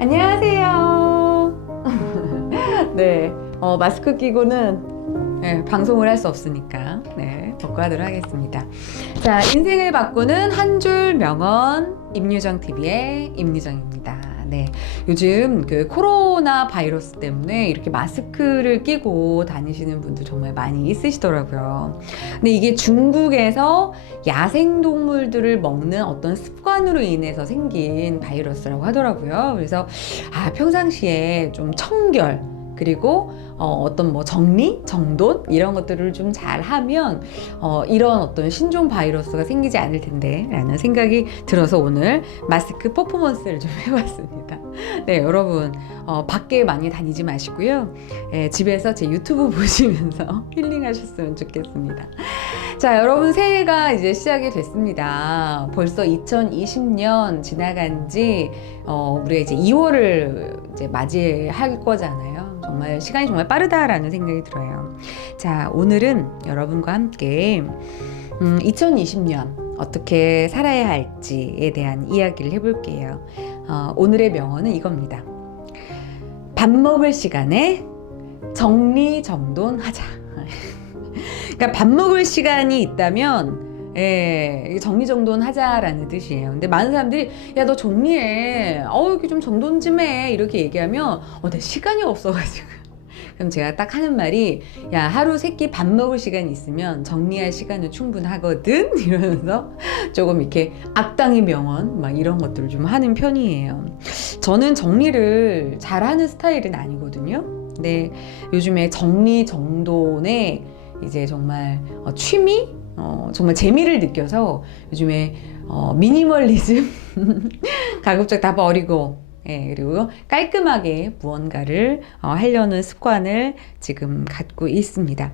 안녕하세요. 네, 어, 마스크 끼고는 네, 방송을 할 수 없으니까 네, 벗고 하도록 하겠습니다. 자, 인생을 바꾸는 한 줄 명언 임유정 TV의 임유정입니다. 네, 요즘 그 코로나 바이러스 때문에 이렇게 마스크를 끼고 다니시는 분들 정말 많이 있으시더라고요. 근데 이게 중국에서 야생 동물들을 먹는 어떤 습관으로 인해서 생긴 바이러스라고 하더라고요. 그래서 아, 평상시에 좀 청결 그리고 어, 떤 뭐 정리, 정돈 이런 것들을 좀 잘 하면 어, 이런 어떤 신종 바이러스가 생기지 않을 텐데라는 생각이 들어서 오늘 마스크 퍼포먼스를 좀 해봤습니다. 네, 여러분 어, 밖에 많이 다니지 마시고요. 예, 집에서 제 유튜브 보시면서 힐링하셨으면 좋겠습니다. 자, 여러분 새해가 이제 시작이 됐습니다. 벌써 2020년 지나간 지 어, 우리가 이제 2월을 이제 맞이할 거잖아요. 정말 시간이 정말 빠르다라는 생각이 들어요. 자, 오늘은 여러분과 함께 음, 2020년 어떻게 살아야 할지에 대한 이야기를 해볼게요. 어, 오늘의 명언은 이겁니다. 밥 먹을 시간에 정리정돈하자. 그러니까 밥 먹을 시간이 있다면 예, 정리정돈 하자라는 뜻이에요. 근데 많은 사람들이 야 너 정리해. 어 이렇게 좀 정돈 좀 해. 이렇게 얘기하면 어 내 시간이 없어가지고. 그럼 제가 딱 하는 말이 야 하루 세 끼 밥 먹을 시간이 있으면 정리할 시간은 충분하거든 이러면서 조금 이렇게 악당의 명언 막 이런 것들을 좀 하는 편이에요. 저는 정리를 잘하는 스타일은 아니거든요. 근데 요즘에 정리 정돈에 이제 정말 어, 취미 어, 정말 재미를 느껴서 요즘에 어, 미니멀리즘 가급적 다 버리고 예, 그리고 깔끔하게 무언가를 어, 하려는 습관을 지금 갖고 있습니다.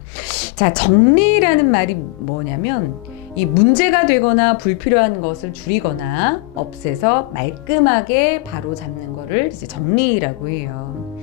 자, 정리라는 말이 뭐냐면 이 문제가 되거나 불필요한 것을 줄이거나 없애서 말끔하게 바로 잡는 거를 이제 정리라고 해요.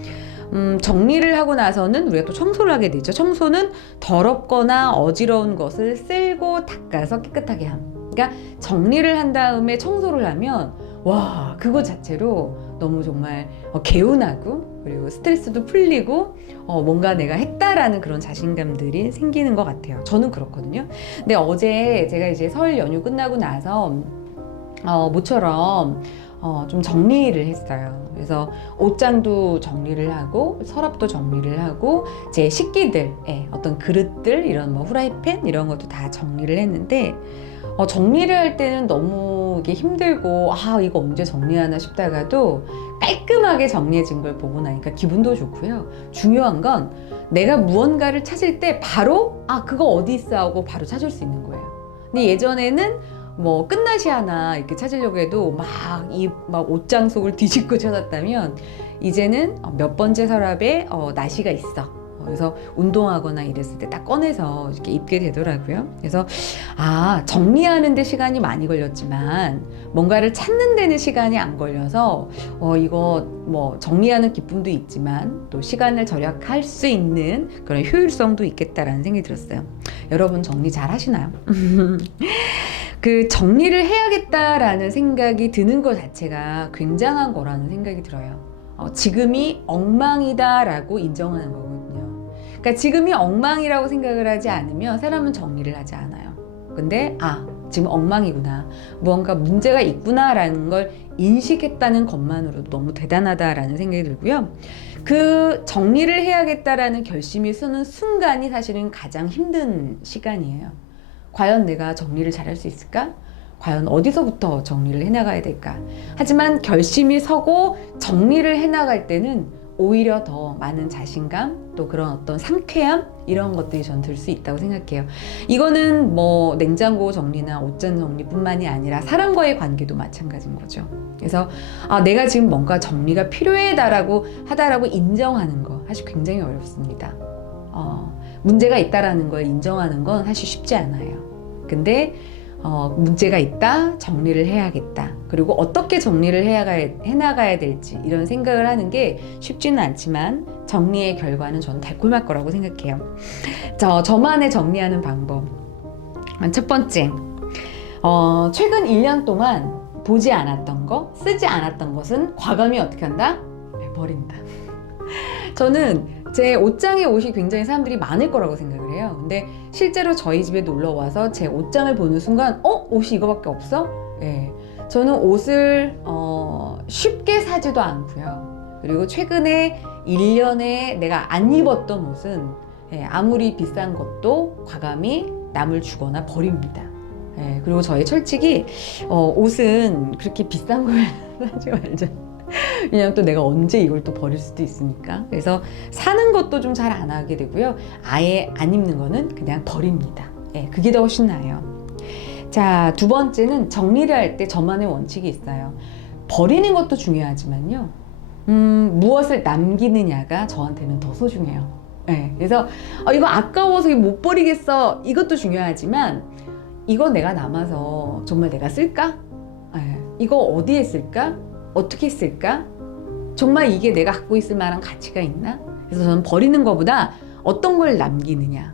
음, 정리를 하고 나서는 우리가 또 청소를 하게 되죠. 청소는 더럽거나 어지러운 것을 쓸고 닦아서 깨끗하게 함. 그러니까 정리를 한 다음에 청소를 하면 와 그거 자체로 너무 정말 어, 개운하고 그리고 스트레스도 풀리고 어, 뭔가 내가 했다라는 그런 자신감들이 생기는 것 같아요. 저는 그렇거든요. 근데 어제 제가 이제 설 연휴 끝나고 나서 어, 모처럼 어, 좀 정리를 했어요. 그래서 옷장도 정리를 하고 서랍도 정리를 하고 제 식기들, 예, 어떤 그릇들 이런 뭐 후라이팬 이런 것도 다 정리를 했는데 어, 정리를 할 때는 너무 이게 힘들고 아 이거 언제 정리하나 싶다가도 깔끔하게 정리해진 걸 보고 나니까 기분도 좋고요. 중요한 건 내가 무언가를 찾을 때 바로 아 그거 어디 있어 하고 바로 찾을 수 있는 거예요. 근데 예전에는 뭐 끝나시 하나 이렇게 찾으려고 해도 막 이 막 옷장 속을 뒤집고 찾았다면 이제는 어, 몇 번째 서랍에 어, 나시가 있어. 어, 그래서 운동하거나 이랬을 때 딱 꺼내서 이렇게 입게 되더라고요. 그래서 아 정리하는데 시간이 많이 걸렸지만 뭔가를 찾는 데는 시간이 안 걸려서 어 이거 뭐 정리하는 기쁨도 있지만 또 시간을 절약할 수 있는 그런 효율성도 있겠다라는 생각이 들었어요. 여러분 정리 잘 하시나요? 그 정리를 해야겠다라는 생각이 드는 것 자체가 굉장한 거라는 생각이 들어요. 어, 지금이 엉망이다라고 인정하는 거거든요. 그러니까 지금이 엉망이라고 생각을 하지 않으면 사람은 정리를 하지 않아요. 근데 아 지금 엉망이구나 무언가 문제가 있구나라는 걸 인식했다는 것만으로도 너무 대단하다라는 생각이 들고요. 그 정리를 해야겠다라는 결심이 서는 순간이 사실은 가장 힘든 시간이에요. 과연 내가 정리를 잘할 수 있을까? 과연 어디서부터 정리를 해나가야 될까? 하지만 결심이 서고 정리를 해나갈 때는 오히려 더 많은 자신감, 또 그런 어떤 상쾌함, 이런 것들이 전 들 수 있다고 생각해요. 이거는 뭐 냉장고 정리나 옷장 정리뿐만이 아니라 사람과의 관계도 마찬가지인 거죠. 그래서 아, 내가 지금 뭔가 정리가 필요해다라고 하다라고 인정하는 거 사실 굉장히 어렵습니다. 어, 문제가 있다라는 걸 인정하는 건 사실 쉽지 않아요. 근데 어, 문제가 있다, 정리를 해야겠다. 그리고 어떻게 정리를 해야, 해나가야 될지 이런 생각을 하는 게 쉽지는 않지만 정리의 결과는 저는 달콤할 거라고 생각해요. 저, 저만의 정리하는 방법. 첫 번째, 어, 최근 1년 동안 보지 않았던 거, 쓰지 않았던 것은 과감히 어떻게 한다? 네, 버린다. 저는 제 옷장에 옷이 굉장히 사람들이 많을 거라고 생각을 해요. 근데 실제로 저희 집에 놀러 와서 제 옷장을 보는 순간, 어? 옷이 이거밖에 없어? 예. 저는 옷을 어, 쉽게 사지도 않고요. 그리고 최근에 1년에 내가 안 입었던 옷은 예, 아무리 비싼 것도 과감히 남을 주거나 버립니다. 예, 그리고 저희 철칙이 어, 옷은 그렇게 비싼 걸 사지 말자. 왜냐면 또 내가 언제 이걸 또 버릴 수도 있으니까. 그래서 사는 것도 좀 잘 안 하게 되고요. 아예 안 입는 거는 그냥 버립니다. 예, 그게 더 훨씬 나아요. 자, 두 번째는 정리를 할 때 저만의 원칙이 있어요. 버리는 것도 중요하지만요. 음, 무엇을 남기느냐가 저한테는 더 소중해요. 예, 그래서 어, 이거 아까워서 못 버리겠어. 이것도 중요하지만 이거 내가 남아서 정말 내가 쓸까? 예, 이거 어디에 쓸까? 어떻게 쓸까? 정말 이게 내가 갖고 있을 만한 가치가 있나? 그래서 저는 버리는 것보다 어떤 걸 남기느냐.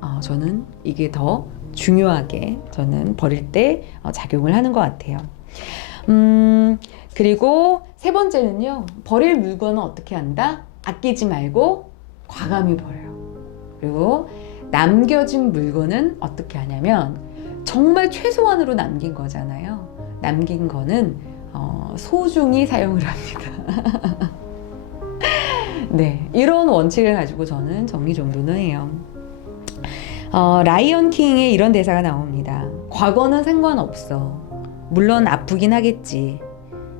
어, 저는 이게 더 중요하게 저는 버릴 때 어, 작용을 하는 것 같아요. 음, 그리고 세 번째는요, 버릴 물건은 어떻게 한다? 아끼지 말고 과감히 버려요. 그리고 남겨진 물건은 어떻게 하냐면 정말 최소한으로 남긴 거잖아요. 남긴 거는 어, 소중히 사용을 합니다. 네, 이런 원칙을 가지고 저는 정리정돈을 해요. 어, 라이언 킹에 이런 대사가 나옵니다. 과거는 상관없어. 물론 아프긴 하겠지.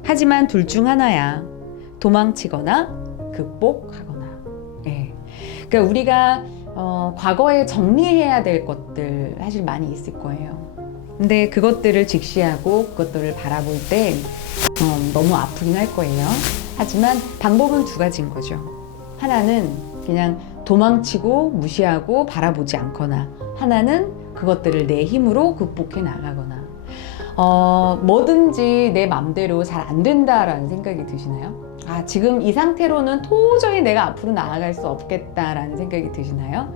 하지만 둘 중 하나야. 도망치거나 극복하거나. 예. 그러니까 우리가 어, 과거에 정리해야 될 것들 사실 많이 있을 거예요. 근데 그것들을 직시하고 그것들을 바라볼 때 어, 너무 아프긴 할 거예요. 하지만 방법은 두 가지인 거죠. 하나는 그냥 도망치고 무시하고 바라보지 않거나 하나는 그것들을 내 힘으로 극복해 나가거나 어, 뭐든지 내 맘대로 잘 안 된다라는 생각이 드시나요? 아, 지금 이 상태로는 도저히 내가 앞으로 나아갈 수 없겠다라는 생각이 드시나요?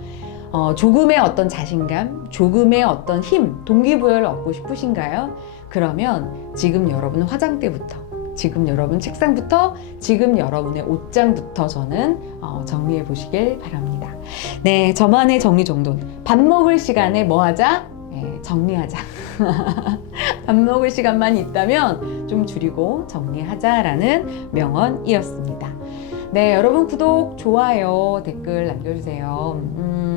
어, 조금의 어떤 자신감, 조금의 어떤 힘, 동기부여를 얻고 싶으신가요? 그러면 지금 여러분 화장대부터, 지금 여러분 책상부터, 지금 여러분의 옷장부터 저는 어, 정리해 보시길 바랍니다. 네, 저만의 정리 정돈. 밥 먹을 시간에 뭐 하자? 네, 정리하자. 밥 먹을 시간만 있다면 좀 줄이고 정리하자라는 명언이었습니다. 네, 여러분 구독, 좋아요, 댓글 남겨주세요. 음, 아,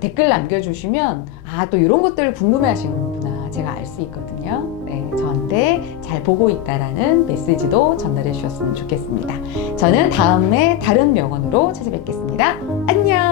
댓글 남겨주시면 아, 또 이런 것들을 궁금해 하시는구나. 제가 알 수 있거든요. 네, 저한테 잘 보고 있다라는 메시지도 전달해 주셨으면 좋겠습니다. 저는 다음에 다른 명언으로 찾아뵙겠습니다. 안녕!